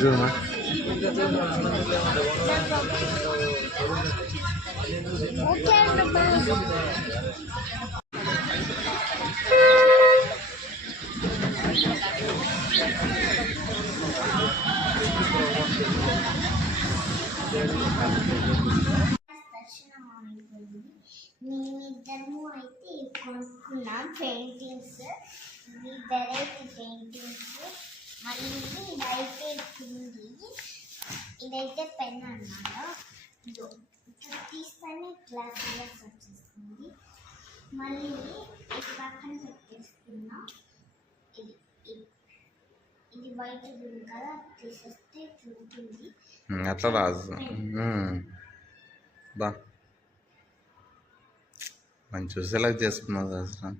చూడమా మేమిద్దరము అయితే కొనుక్కున్నాం పెయింటింగ్స్, ఇవి వెరైటీ పెయింటింగ్స్. మళ్ళీ ఇదైతే కింది, ఇదైతే పెన్ అన్నమాట. తీస్తేనే క్లాస్ వచ్చేస్తుంది. మళ్ళీ ఇది పక్కన పెట్టేసుకున్నా. ఇది బయట ఉంది కదా, తీసేస్తే చూస్తుంది అట్లా రాదు. బా మంచి సెలెక్ట్ చేసుకున్నావు అసలు.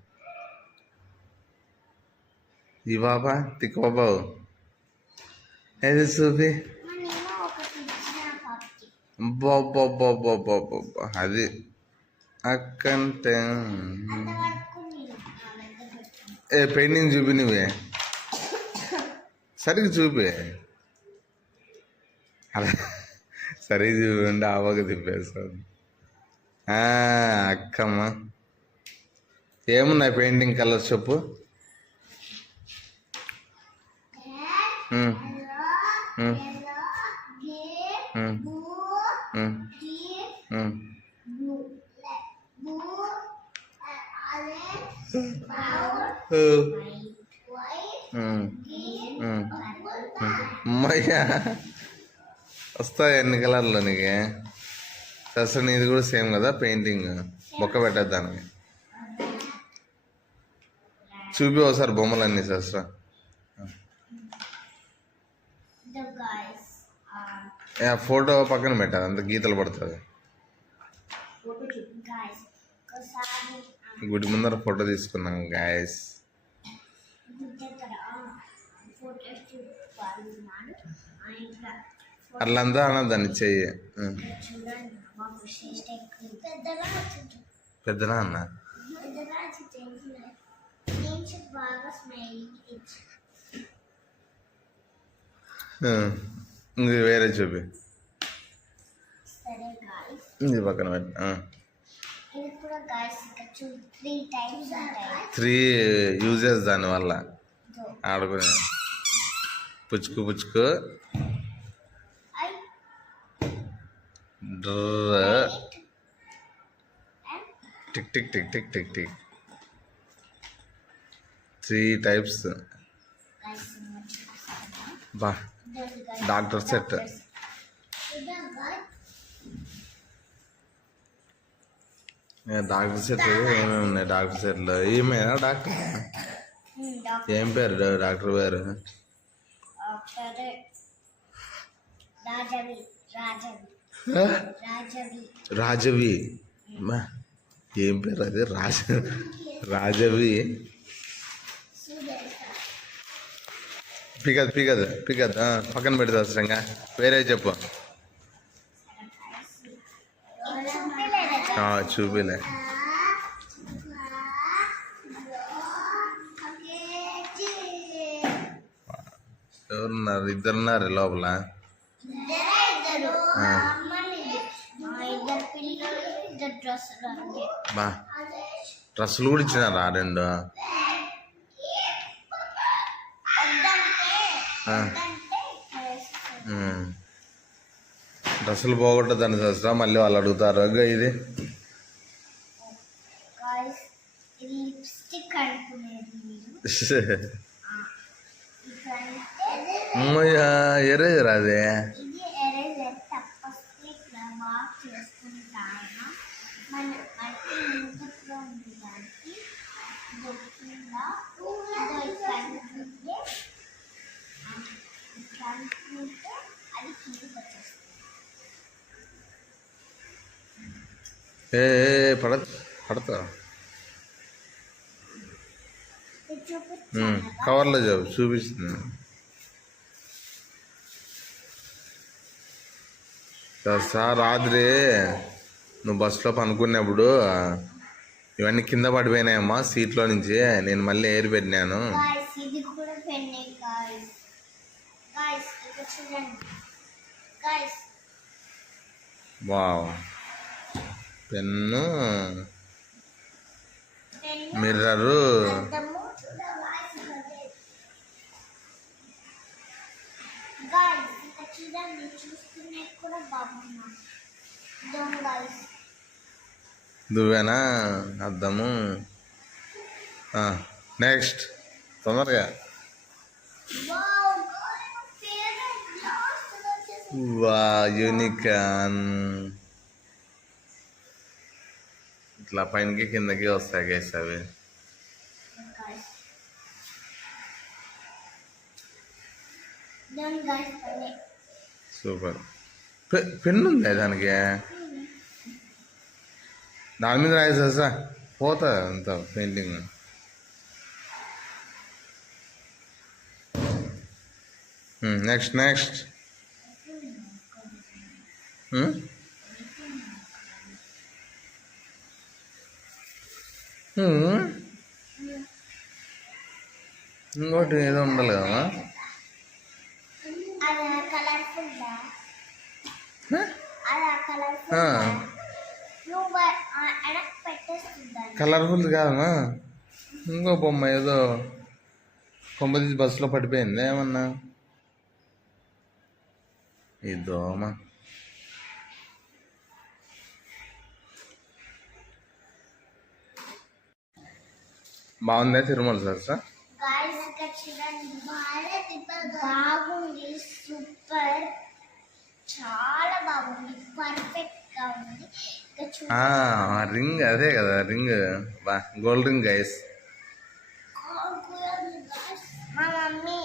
ఈ బాబా తిక్కు బాబావు ఏది చూపి. బాబా అది అక్కంటే పెయింటింగ్ చూపి నువ్వే సరిగ్గా చూపి. అలా సరిగ్గా చూపండి ఆవగా తిప్పేస్తాను. అక్కమ్మ ఏమున్నాయి పెయింటింగ్ కలర్స్ చెప్పు. అమ్మయ్యా వస్తాయి ఎన్ని కలర్లో నీకు? సస్ర నీది కూడా సేమ్ కదా పెయింటింగ్, బొక్క పెట్టద్దు దానికి. చూపి ఒకసారి బొమ్మలన్నీ సస్ర. ఫోటో పక్కన పెట్టాలి, అంత గీతలు పడుతుంది. గుడి ముందర ఫోటో తీసుకున్నాం గాయస్. అట్లంతా అన్నదాన్ని చెయ్యి. పెద్దనా అన్న ఇది వేరే చూపి, ఇది పక్కన పెట్ట. 3 యూజెస్ దానివల్ల ఆడుకునే. పుచ్చుకు పుచ్చుకు tick tick tick tick tick tick 3 types. బా డాక్టర్ సెట్. డాక్టర్ సెట్ ఏమేమి ఉన్నాయి డాక్టర్ సెట్లో? ఏమైనా డాక్టర్ ఏం పేరు డాక్టర్ పేరు? రాజవి. ఏం పేరు అది? రాజవి. పిగదు పిగదు పిగదు పక్కన పెడతా అసలు. వేరే చెప్పు. చూపిలే. ఎవరున్నారు? ఇద్దరున్నారు లోపల. బా డ్రెస్సులు కూడా ఇచ్చినారా 2? డ్రెస్సులు పోగొట్టదని సస్తా మళ్ళీ వాళ్ళు అడుగుతారు. ఇది ఎరేజర్ అదే. ఏ పడతా చూపించాను కవర్లో చూపిస్తుంది సార్. రాత్రి నువ్వు బస్సులో పనుకున్నప్పుడు ఇవన్నీ కింద పడిపోయినాయమ్మా సీట్లో నుంచి. నేను మళ్ళీ ఎయిర్ పెట్టినాను. గాయ్స్ ఇది కూడా పెన్నే గాయ్స్. గాయ్స్ ఇక్కడ చూడండి guys. Wow, pen, pen mirror. అద్దము గాయ్స్ ఇక్కడ చూడండి. చూస్తూనే కూడా బాగున్నాయి. దొంగ గాయ్స్ దువ్వెనా, అద్దము. నెక్స్ట్ తొందరగా. వావ్ గాయ్స్ ఫేవరెట్ గ్లాస్ వచ్చేసి వా, యూనికాన్. ఇట్లా పైనకి కిందకి వస్తాయి గైస్ అవి. గాయ్స్. దొంగ గాయ్స్ పెన్నే. సూపర్. పెన్ను ఉంది దానికి. దాని మీద రాసేసా పోతా అంత పెయింటింగ్. Next next. ఇంకోటి ఏదో ఉండాలి కదా. అది కలర్ఫుల్ దా. అది కలర్ఫుల్ నువ్వు ఎడక్ పెట్టేస్తుందా. కలర్ఫుల్ కాదమ్మా. ఇంకో బొమ్మ ఏదో కొంపతీసి బస్సులో పడిపోయింది ఏమన్నా. ఈ దోమ. బాగుందా తిరుమల సార్? గాయ్స్ ఇక్కడ చూడండి. బాగుంది, సూపర్, చాలా బాగుంది, పర్ఫెక్ట్ గా ఉంది. ఇక్కడ చూడండి రింగ్ అదే కదా రింగ్. బా, గోల్డ్ రింగ్ గైస్. మా మమ్మీ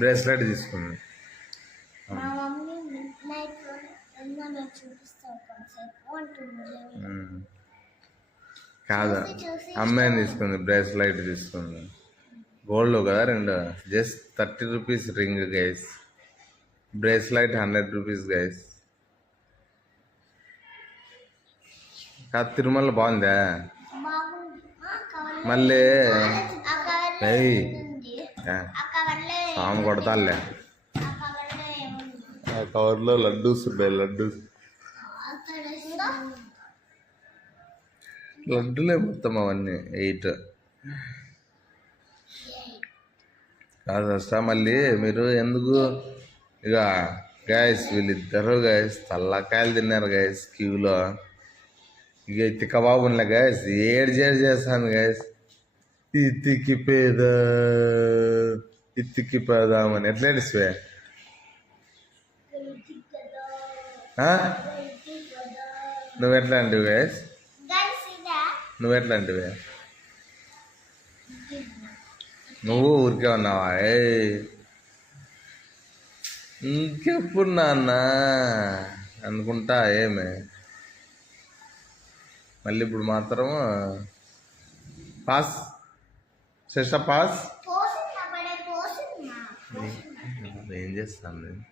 బ్రేస్లెట్ తీసుకుంది. మా మమ్మీ మిడ్ నైట్ లో నేను చూపిస్తాను కొంచెంసేపు అంటుంది. కాదు, అమ్మాయిని తీసుకుంది, బ్రేస్లైట్ తీసుకుంది. గోల్డ్ కదా రెండు. Just 30 rupees ring guys. Bracelet 100 rupees guys. కాదు తిరుమల బాగుందా? బాగుంది. మళ్ళీ ఆ కవర్లో ఏయ్, ఏముంది? ఆ కవర్లో సాము కొడతాలే. ఆ కవర్లో ఏముంది? ఆ కవర్లో లడ్డూస్ ఉన్నాయి. లడ్డూస్ ఉందా? లడ్డులే మొత్తం అవన్నీ 8 కాదు అష్టా. మళ్ళీ మీరు ఎందుకు ఇక గైస్ వీళ్ళిద్దరు గైస్ తల్లకాయలు తిన్నారు గైస్ క్యూలో. ఇక తిక్కబాబులే గైస్ ఏడు చేస్తాను గైస్. ఇత్తికిపోదామని ఎట్లా ఏడిసివే? నువ్వెట్లా అంటివి గైస్? Guys, ఇదా? నువ్వెట్లా అంటివే? నువ్వు ఊరికే ఉన్నావా? ఇంకెప్పుడు నాన్న అనుకుంటా ఏమే. మళ్ళీ ఇప్పుడు మాత్రం పాస్ శేష పాస్. పోసిందా పడే పోసిందా? ఏం చేస్తాను నేను?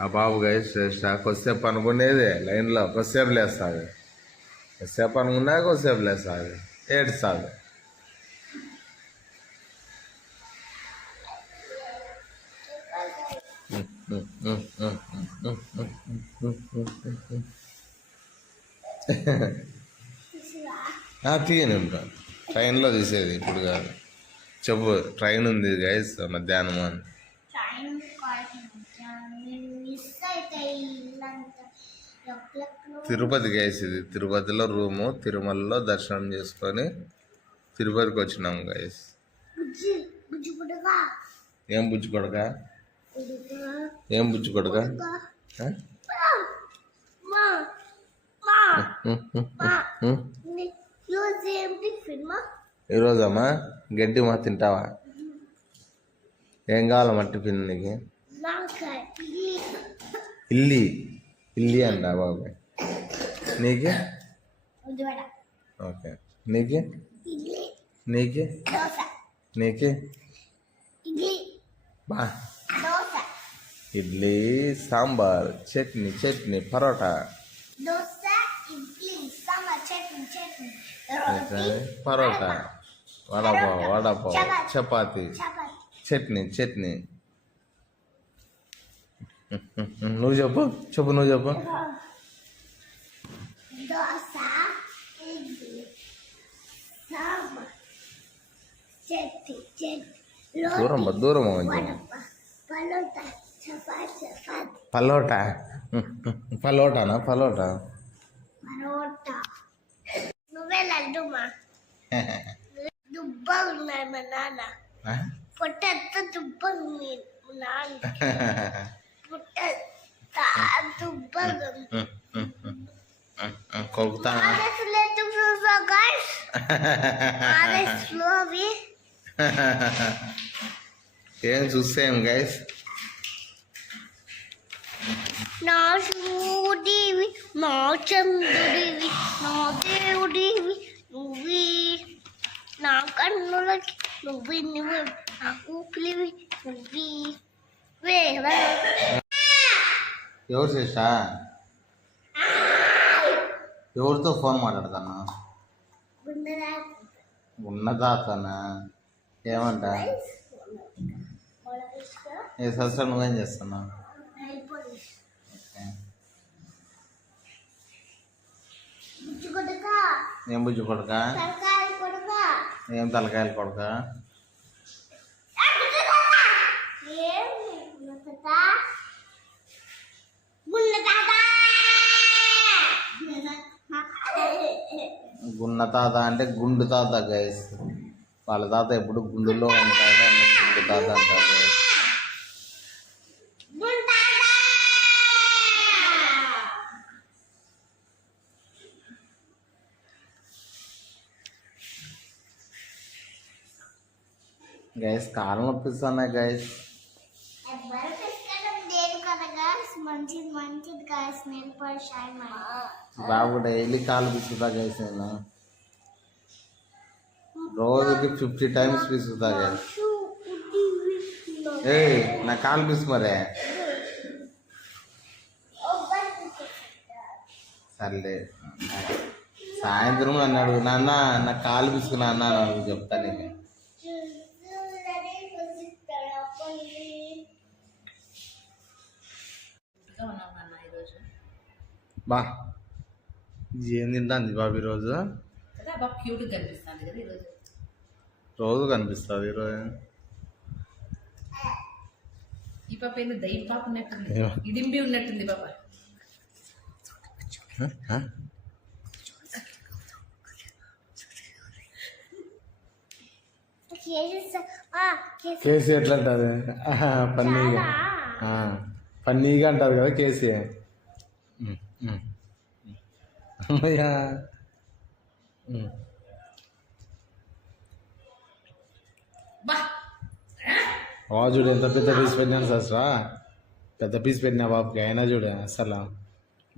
ఆ బాబు గైస్ కొద్దిసేపు అనుకునేది లైన్లో కొద్దిసేపు లేస్తుంది. కొద్దిసేపు అనుకున్నా కొద్దిసేపు లేస్తుంది, ఏడుస్తుంది. తీయని ఉంటాను. ట్రైన్లో తీసేది ఇప్పుడు కాదు. చెప్పు, ట్రైన్ ఉంది గైస్ మధ్యాహ్నం అని. ట్రైన్ మిస్ అయితే ఇల్లంతా లొక్లొక్లు. తిరుపతి గైస్ ఇది. తిరుపతిలో రూము, తిరుమలలో దర్శనం చేసుకొని తిరుపతికి వచ్చినాం గైస్. బుజ్జి బుజ్జి గుడగా ఏం బుజ్జి కొడక? గుడగా ఏం బుజ్జి కొడక? మా మా మా యూజ్ ఏం టిఫిన్ మా ఈరోజమ్మా గడ్డి మా తింటావా? ఏం కావాలమ్మా టిఫిన్ నీకు? ఇల్లి ఇల్లి అంట బాబాయ్. నీకు? ఓకే. నీకు? నీకు? నీకు? బా ఇడ్లీ సాంబార్ చట్నీ చట్నీ పరోటా పరోటా వడపావ్ వడపావ్ చపాతి చట్నీ చట్నీ. నువ్వు చెప్పు చెప్పు నువ్వు చెప్పు. దూరం దూరం కొంచెం. పలోటా పలోటానా పలోటా? నువ్వే లడ్డుమా. దుబ్బ ఉన్నాయి మా నాన్న. పొట్ట దుబ్బ ఉంది నాన్న. పొట్ట దుబ్బ కొడుకుతా. ఏం చూసేం గైస్? నా శివుడివి నా చంద్రుడివి నా దేవుడివి నువ్వి నా కన్నులకి నువ్వి నువ్వు నా ఊపిలివి నువ్వి. ఎవరు చేసా? ఎవరితో ఫోన్ మాట్లాడతాను? ఉన్నదాతనా? ఏమంట? ఏ సంవత్సరం నువ్వేం చేస్తున్నావు? ఏం బుజ్జి కొడుక? ఏం తలకాయలు కొడుక? గున్న తాత అంటే గుండు తాత గైస్. వాళ్ళ తాత ఎప్పుడు గుండులో ఉంటాడు అంటే గుండు తాత అంటారు. గైస్ కారం నొప్పిస్తున్నాయి గైస్. బాబు డైలీ కాలు పిసుకుతా గైస్. నేను రోజుకి 50 times పిసుకుతా గైస్. ఏ నా కాలు పిసు మరే. సర్లే సాయంత్రం నన్ను అడుగు నాన్న నా కాలు పిసుకున్నా అన్న నాకు చెప్తా నీకు. బా ఏం తింటాంది బాబు ఈరోజు? రోజు కనిపిస్తుంది ఈరోజు. ఈ పాప ఏంది దయ్యం పాప ఉన్నట్టుంది, ఇడింబి ఉన్నట్టుంది పాప. కేసీ ఎట్లా అంటుంది? పన్నీగా పన్నీగా అంటారు కదా కేసీ. అమ్మయ్యా చూడు ఎంత పెద్ద పీస్ పెట్టినాను సస్రా. పెద్ద పీస్ పెట్టినా బాబుకి అయినా చూడు అసలు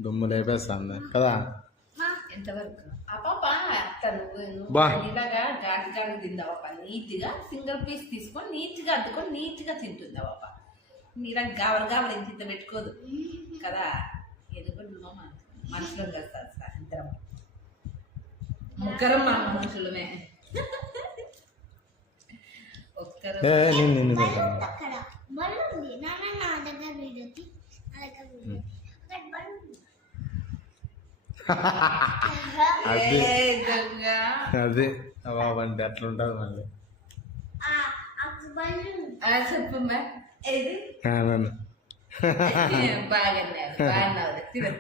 దుమ్ము లేపేస్తుంది కదా. ఎంతవరకు ఆ పాప బా ఇలాగా ఘాటి ఘాటి తిందావా? నీట్గా సింగిల్ పీస్ తీసుకొని నీట్గా అద్దుకొని నీట్గా తింటుందా పాప. నీలా గావర గావర ఇంత పెట్టుకోదు కదా. ఎదుగుంటున్నాం మనుషులం కదా సార్, ఇద్దరం ముగ్గురం మన మనుషులమే. ఒక్కరు అదే బాబు అంటే అట్లుంటుంది మళ్ళీ. చెప్పమ్మా ఏది బాగున్నారు బాగున్నారు తిను.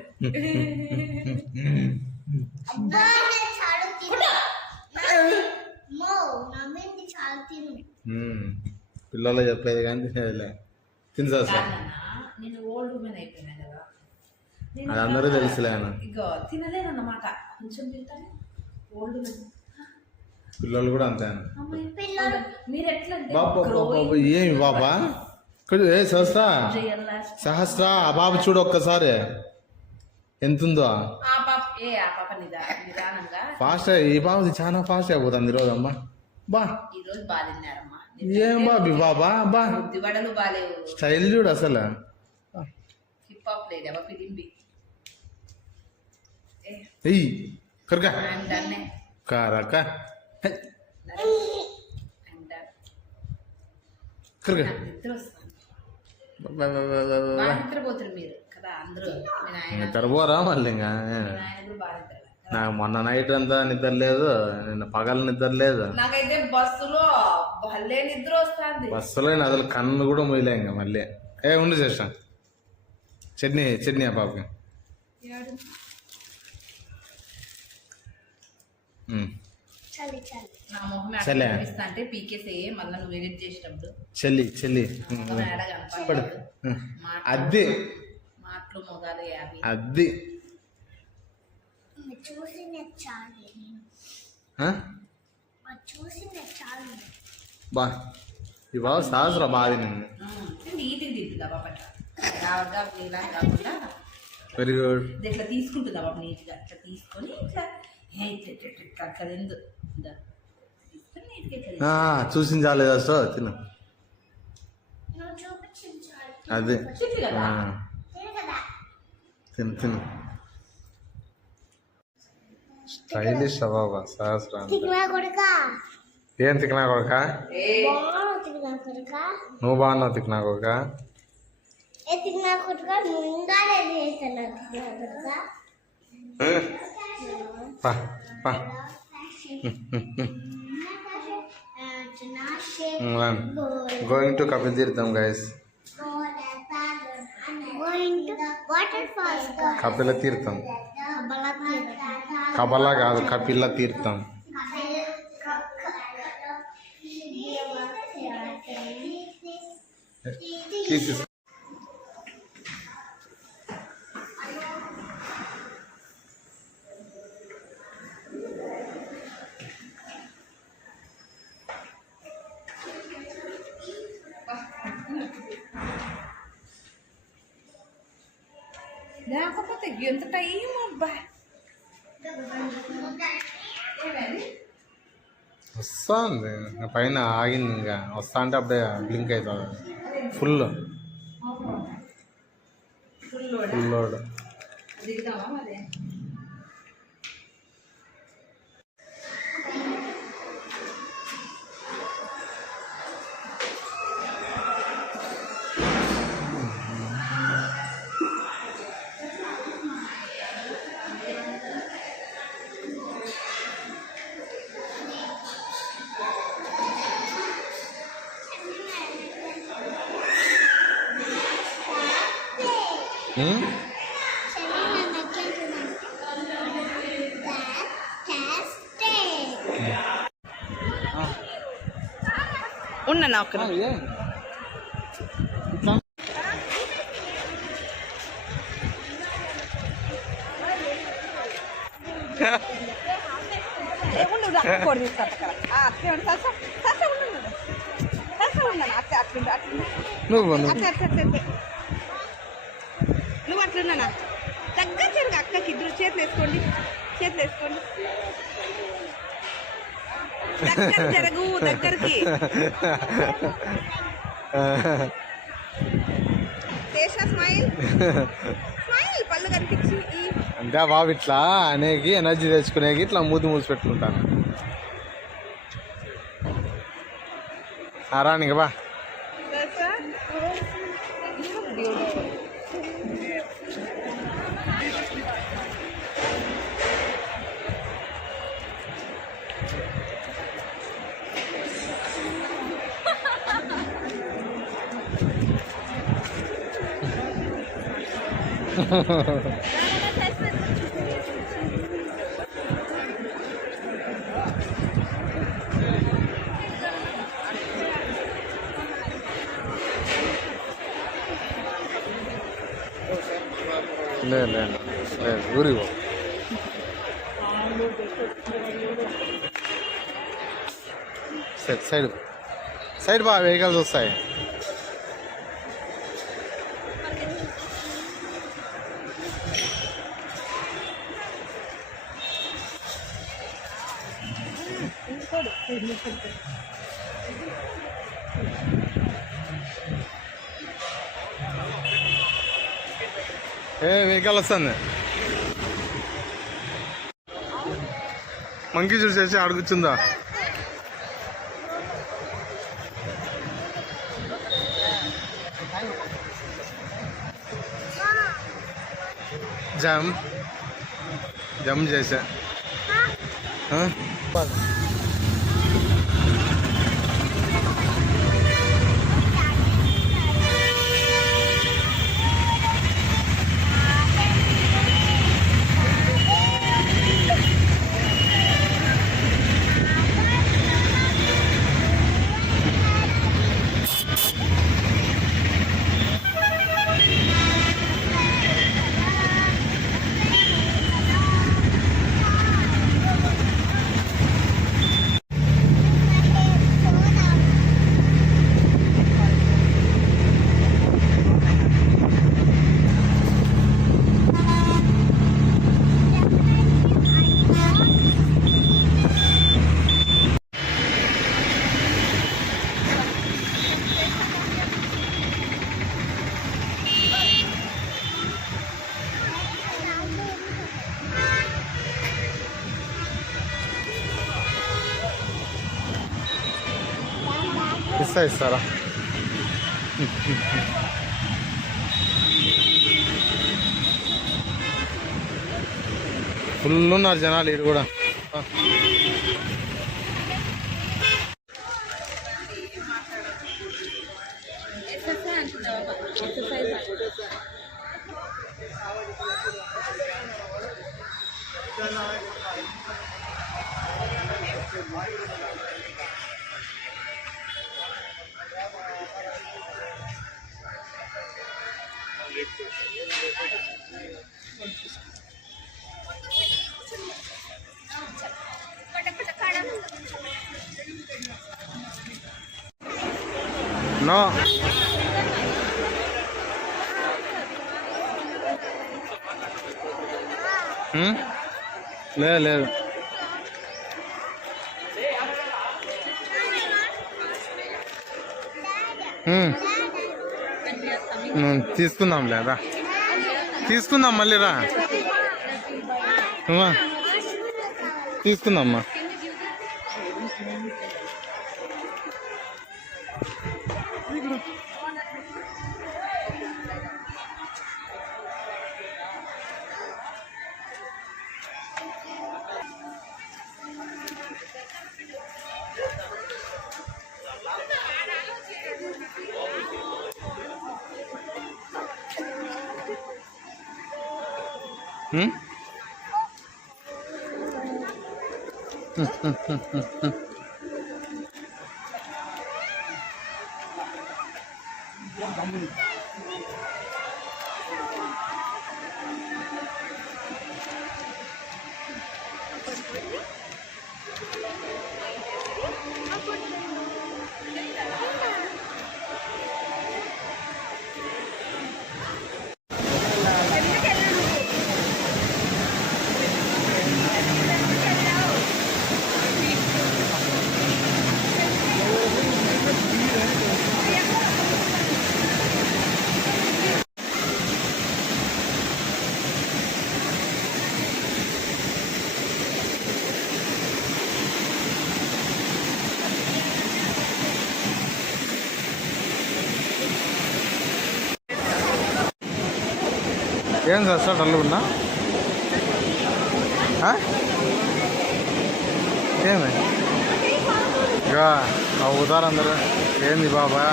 పిల్లలు చెప్పేది కానీ తినేదిలే. తిని సార్ నేను ఓల్డ్ ఉమెన్ అయిపోయినా కదా, అది అందరూ తెలుసులే. ఇగో తినలేదన్నమాట, కొంచెం తింటానే ఓల్డ్ ఉమెన్. పిల్లలు కూడా అంతే. మీరు ఎట్లా అంటే బాబా growing ఏమి బాబా ఏ సహస్ర ఆ బాబు చూడు ఒక్కసారి ఎంతుందో. ఆ పాప నిదానంగా ఫాస్ట్ ఈ బాబుది చాలా ఫాస్ట్ అయిపోతుంది ఈరోజు అమ్మా. బా ఈ రోజు బాగా తిన్నారమ్మా. ఏం బాబీ బాబా బా దివడలు బాలేవు. స్టైల్ చూడు అసలు. హిప్ హాప్ లేదు అవ్వ పిలింబి. ఎయ్యి కరగా దాన్నే కారక కరగా నిద్ర వస్తుంది. బాగా నిద్రపోతారు మీరు కదా అందరూ. నిద్రపోరా మళ్ళీ ఇంకా. ఆయన కూడా బాగా నిద్ర. నాకు మొన్న నైట్ అంతా నిద్ర లేదు, నిన్న పగలు నిద్ర లేదు. నాకైతే బస్సులో భలే నిద్ర వస్తుంది. బస్సులో అసలు కన్ను కూడా మొయ్యలే ఇంకా. మళ్ళీ ఉండి చేస్తా చట్నీ ఆ బాబుకి. నా మొహం చలే. కనిపిస్తా అంటే పీకేసే మళ్ళీ నువ్వు ఎడిట్ చేసేటప్పుడు చెల్లి పడు అద్ది మాటలు మొగాలు యాభై. అద్ది చూసి చాలు బా ఈ బాబు సహస్ర బాధ నిన్ను. నీటికి తింటుందా పాప అట్లా రావగా ఇలా కాకుండా వెరీ గుడ్. ఇది ఇట్లా తీసుకుంటుందా పాప నీట్గా ఇట్లా తీసుకొని ఇట్లా ఇట్లా అక్కడ ఎందు తీసుకొని నీట్గా ఇట్లా చూసింది చాలేదా సో తిను నువ్వు చూపించింది చాలు. అదే చూపి కదా. తిను స్టైలిష్ బాబా సహస్ర. తిన్నా కొడుక ఏం తిక్కినా కొడుక? తిన్నా కొడుక నువ్వు బాగున్నావు తిక్కినా కొడుక. తిన్నా కొడుక ముందాలే చేస్తున్నా తిన్నా కొడుక. గోయింగ్ టు కపిల్ తీర్థం గైస్. కపిల తీర్థం. కబల కాదు కపిల తీర్థం. లేకపోతే ఎంత టైం అబ్బా. వస్తుంది పైన ఆగింది ఇంకా వస్తా అంటే అప్పుడే బ్లింక్ అవుతుంది. Full load. దిగుదామా మరి? ఉన్నా ఒక నువ్వు నువ్వు అట్లున్నా దగ్గర జరుగు. అక్కకి ఇద్దరు చేతులు వేసుకోండి. దగ్గర జరగు దగ్గరికి. స్మైల్ పళ్ళు కనిపించి అంటే బాబు ఇట్లా అనేకి ఎనర్జీ తెచ్చుకునేకి ఇట్లా మూసి పెట్టుకుంటాను. రానికి బా. లేదు ఊరికి సైడ్ సైడ్ బాగా వెహికల్స్ వస్తాయి. వెహికల్ వస్తుంది. మంకీ చూసేసి అడుగుతుందా జంప్ చేసా. ఇస్తారా? ఫుల్ ఉన్నారు జనాలు ఇటు కూడా. నో లేదు తీసుకుందాం లేదా తీసుకుందాం మళ్ళీ రా తీసుకుందామ్మా. ఏం చేస్తా డల్లు ఉన్నా ఏమి ఇక అవుతారు అందరూ. ఏంది బాబా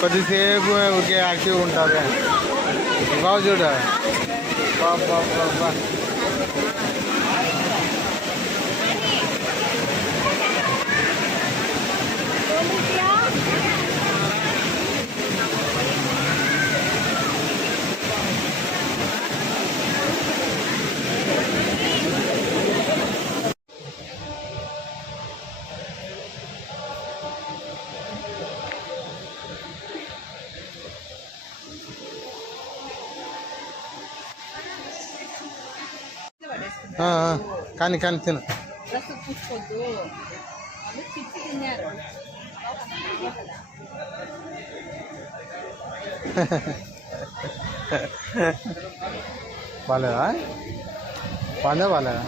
కొద్దిసేపు ఒకే యాక్టివ్గా ఉంటుంది. బాబు చూడ బాబా కానీ కానీ తిను. డ్రెస్ పూసుకోవద్దు వాళ్ళు చిప్స్ తిన్నారు బాగాలేదా? బాగాలేదా?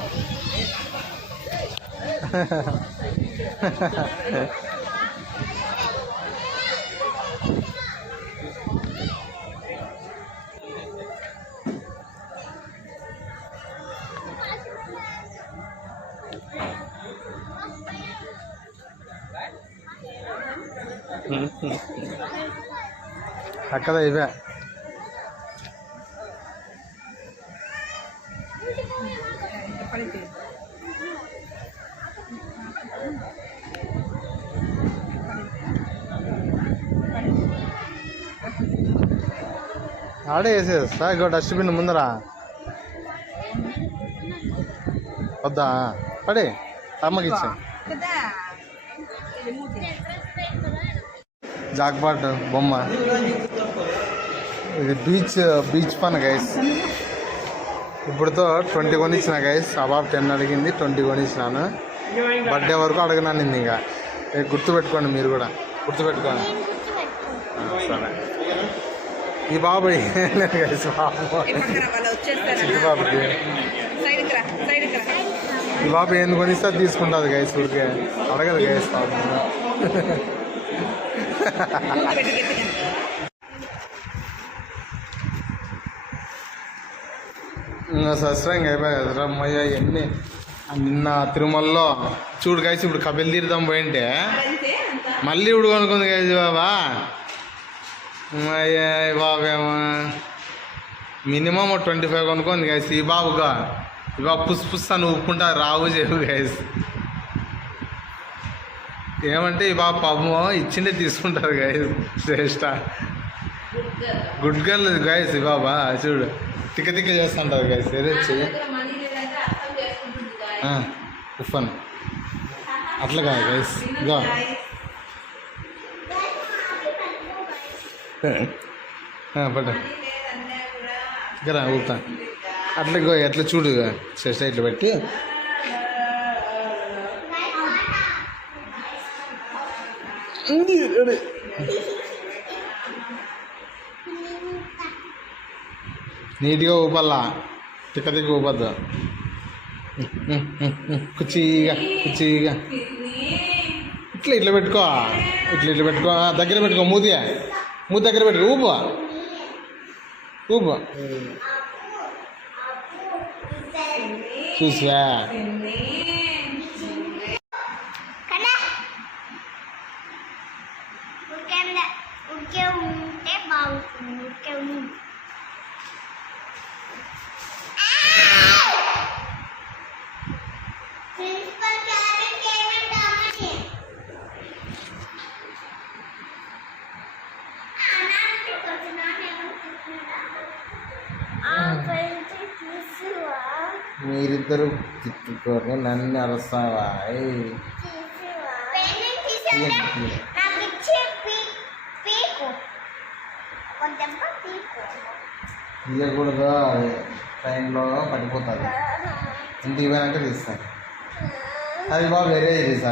అక్కడ ఇవే ఆడే వేసేస్తా. ఇగో డస్ట్బిన్ ముందరా వద్దా? పడే అమ్మకి ఇచ్చా. జాక్పాట్ బొమ్మ. ఇది బీచ్ పని గైస్. ఇప్పుడుతో 20 కొనిచ్చిన గైస్. అబాబ్ 10 అడిగింది, 20 కొనిచ్చినాను. బర్త్డే వరకు అడగనాను ఇంకా. గుర్తుపెట్టుకోండి, మీరు కూడా గుర్తుపెట్టుకోండి. సరే. ఈ బాబు గైస్, బాబుకి ఈ బాబు ఏం కొనిస్తే తీసుకుంటుంది గైస్. ఊరికే అడగదు గైస్ బాబు. సస్రంగా అయిపోయాయి కదరా అమ్మయ్య. ఎన్ని నిన్న తిరుమలలో చూడు గైస్. ఇప్పుడు కపిల్ తీర్థం పోయింటే మళ్ళీ ఇప్పుడు కొనుక్కుంది గైస్ బాబా. అయ్యా బాబేమో మినిమం 25 కొనుక్కుంది గైస్. ఈ బాబుగా ఈ బాబు పుస్తను ఊపుకుంటా రావు చేయవు గైస్. ఏమంటే ఈ బాబు పాపము ఇచ్చిండే తీసుకుంటారు గైస్. శ్రేష్ట గుడ్ గర్ల్ గైస్. ఈ బాబా చూడు తిక్క తిక్క చేస్తుంటారు గైస్. ఏదో చెయ్యి ఉఫన్ అట్లా కాదు గైస్. ఇగో పట్ట ఇక్కడ ఊపుతా. అట్లా గో ఎట్లా చూడు శ్రేష్ట ఇట్లా పెట్టి నీట్గా ఊపల్లా. తిక్క తిక్క ఊపద్దు. కుచ్చిగా ఇట్లా పెట్టుకో. ఇట్లా పెట్టుకో. దగ్గర పెట్టుకో. మూతి దగ్గర పెట్టుకో. ఊపు చూసా. ఉడికే ఉంటే బాగుంటుంది. ఉడికే మీరిద్దరు తిట్టుకొని నన్ను అరస్తావా? తీయకూడదు. ట్రైన్లో పడిపోతుంది. ఇంటికి పోయినాక తీస్తాను. అది బాబు వేరే తీస్తా.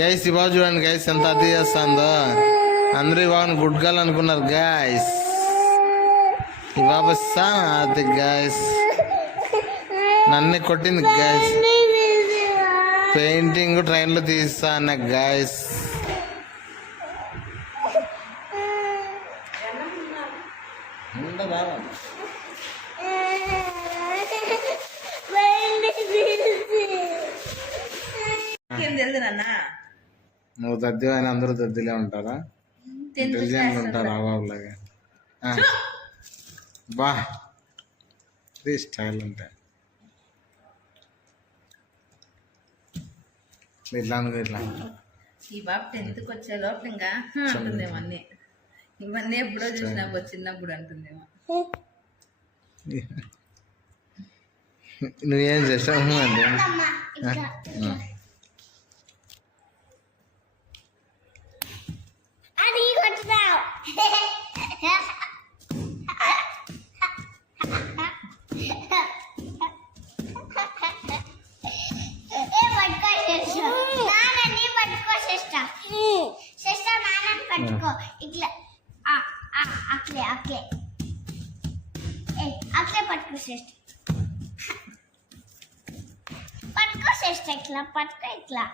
గైస్ ఈ బాబు చూడండి గైస్ ఎంత అతి చేస్తుందో. అందరూ ఈ బాబుని గుడ్ గర్ల్ అనుకున్నారు గైస్. ఈ బాబు అది గైస్ నన్ను కొట్టింది గైస్. పెయింటింగ్ ట్రైన్లో తీస్తా అన్న గైస్. నువ్వు దద్ది అని అందరూ దద్దిలే ఉంటారా? ఇంటెలిజెంట్ ఉంటారా బాబులాగా? బా ఇది స్టైల్ ఉంటాయి. ఇట్లా ఇట్లా ఈ బాబు 10th వచ్చే లోపల ఇంకా అంటుందేమో ఇవన్నీ ఎప్పుడో చూసినా చిన్నప్పుడు అంటుందేమో. నువ్వేం చేస్తావు అండి? పట్టుకో ఇట్లా అట్లే అట్లే అట్లే పట్టుకో శ్రేష్ఠ పట్టుకో శ్రేష్ఠ ఇట్లా పట్టుకో ఇట్లా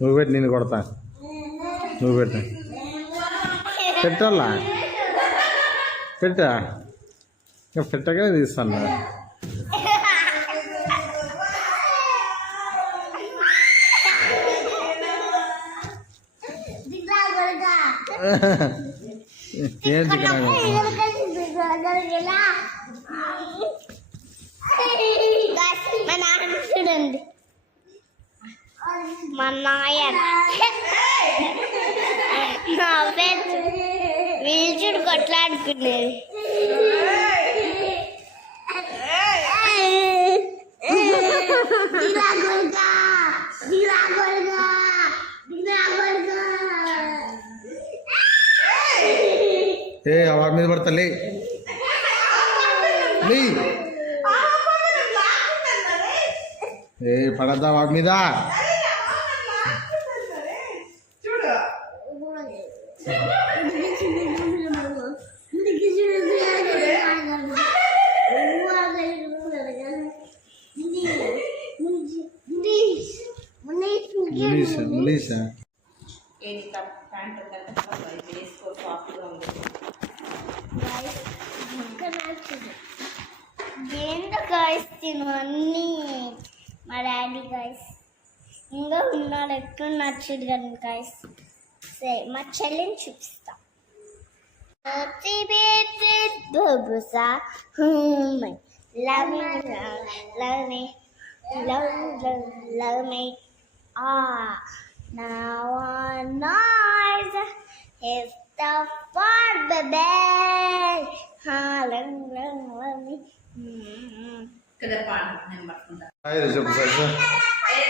నువ్వు పెట్టి నేను కొడతా నువ్వు పెట్టా పెట్టాలా పెట్టా ఇంకా పెట్టగానే తీస్తాను ఏం చికెన్ చూడండి మా నాయన వీల్చుడు కొట్లాడుకునేది ఏ వాడి మీద పడతా లే ఏ పడద్దా వాడి మీద ములీసా వేసుకో సాఫ్ట్గా ఉంది ఏంటో గాయస్ తిను అన్నీ మా డాడీ గాయస్ ఇంకా ఉన్నాడు ఎక్కడ నచ్చుడు కానీ గాయస్ సరే మా చెల్లిని చూపిస్తా love me now on noise is the far baby love me కదా పాడు నేను పట్టుకుంటా చెప్పు సార్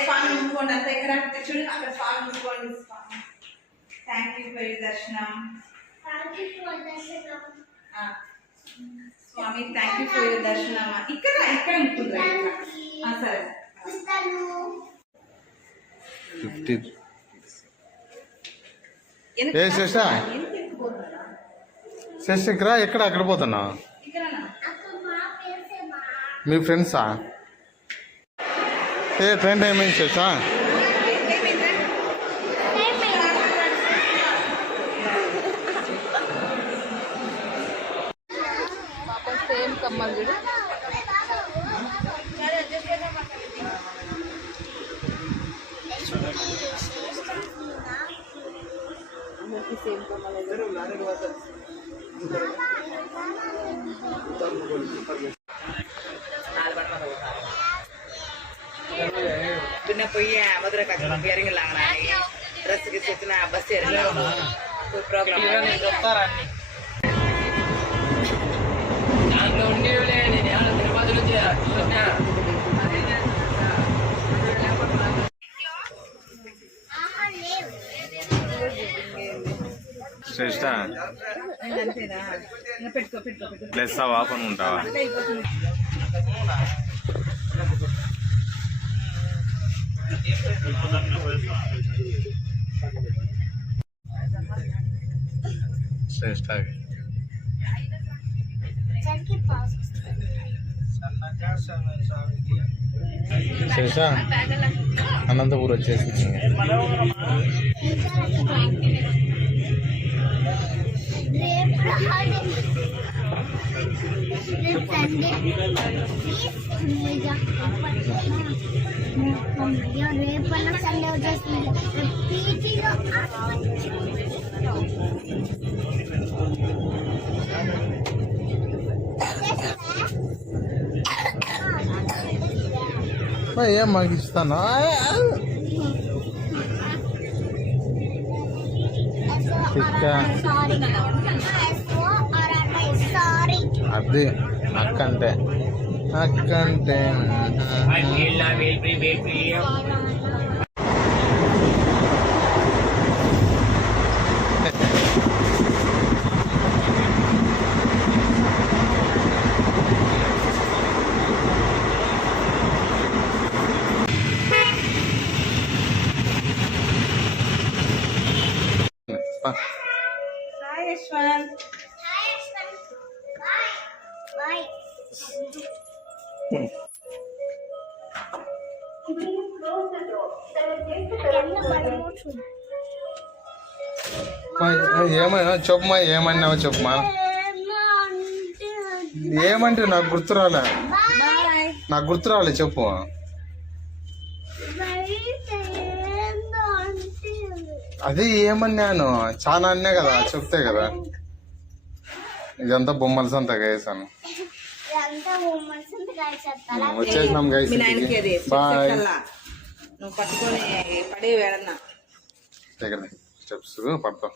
స్వామి ఇంకోండి అంత ఎక్కడ చూడు అక్కడ స్వామి ఇంకోండి థ్యాంక్ యూ ఫర్ యువర్ దర్శనం స్వామి థ్యాంక్ యూ ఫర్ యువర్ దర్శనం ఇక్కడ ఇక్కడ ఉంటుంది సరే 50 ఏ శేష శేషకరా ఎక్కడ అక్కడ పోతున్నా మీ ఫ్రెండ్సా ఏ ట్రైన్ టైం అయింది శేష సేమ్ కమ్మలు చూడు సేమ్ కమ్మలు പിന്നെ പോയി മധുര കച്ചവടം ഇറങ്ങില്ല ഡ്രസ് കിച്ചിന ബസ് ഇറങ്ങി പ്രോഗ്രാം శ్రేష్ట అంతేనా పెట్టుకో పెట్టుకో పెట్టుకో ప్లస్ ఆఫ్ అని ఉంటావా శ్రేష్ట శ్రేష్ట అనంతపూర్ వచ్చేసింది రేపన్నా సండే వచ్చేస్తుంది పీటీలో ఏం మాకు ఇస్తాను సారీ అది అక్కంటే అక్కంటే హాయ్ యశ్వంత్. బాయ్ ఏమైనా చెప్పుమా ఏమన్నావో చెప్పుమా ఏమంటే నాకు గుర్తురాలే నాకు గుర్తురాలే చెప్పు అదే ఏమన్నాను చాలా అన్నే కదా చెప్తే కదా ఇదంతా బొమ్మల సంత గైసాను వచ్చేసినాం గైస్ మీ నాయనకి అది బాయ్ నువ్వు పట్టుకొని పడే వేడన్నా స్టెప్స్ పడతాం